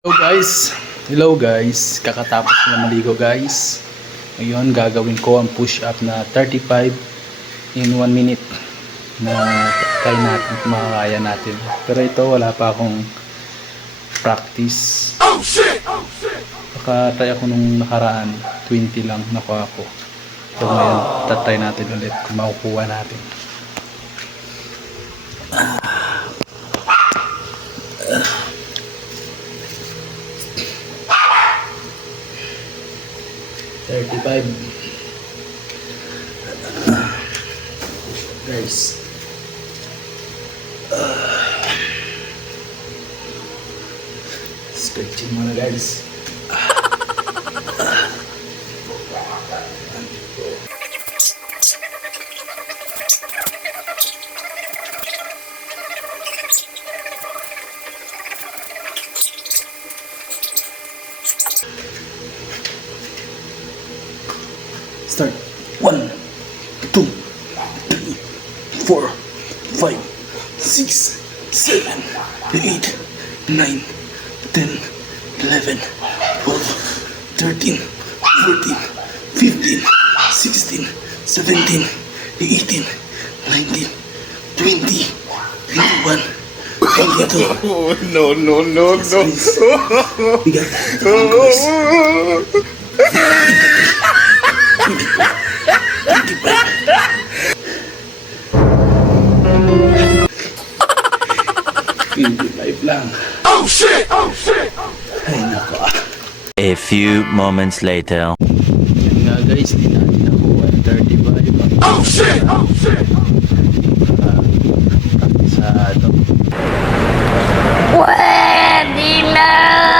Hello guys, kakatapos na maligo guys. Ngayon gagawin ko ang push up na 35 in 1 minute na try natin kung makakaya natin. Pero ito wala pa akong practice. Nakatry ako nung nakaraan, 20 lang nakuha ko. So ngayon tatry natin ulit kung makukuha natin. 35 guys. Stretching muna guys. Start. 1, 2, 3, 4, 5, 6, 7, 8, 9, 10, 11, 12, 13, 14, 15, 16, 17, 18, 19, 20, 21, 22. Oh, no. Bigat. Live lang. Oh shit! Ay nako. A few moments later. Yan nga guys, di natin nakuha 35. Oh shit! Sa ano. Pwede na!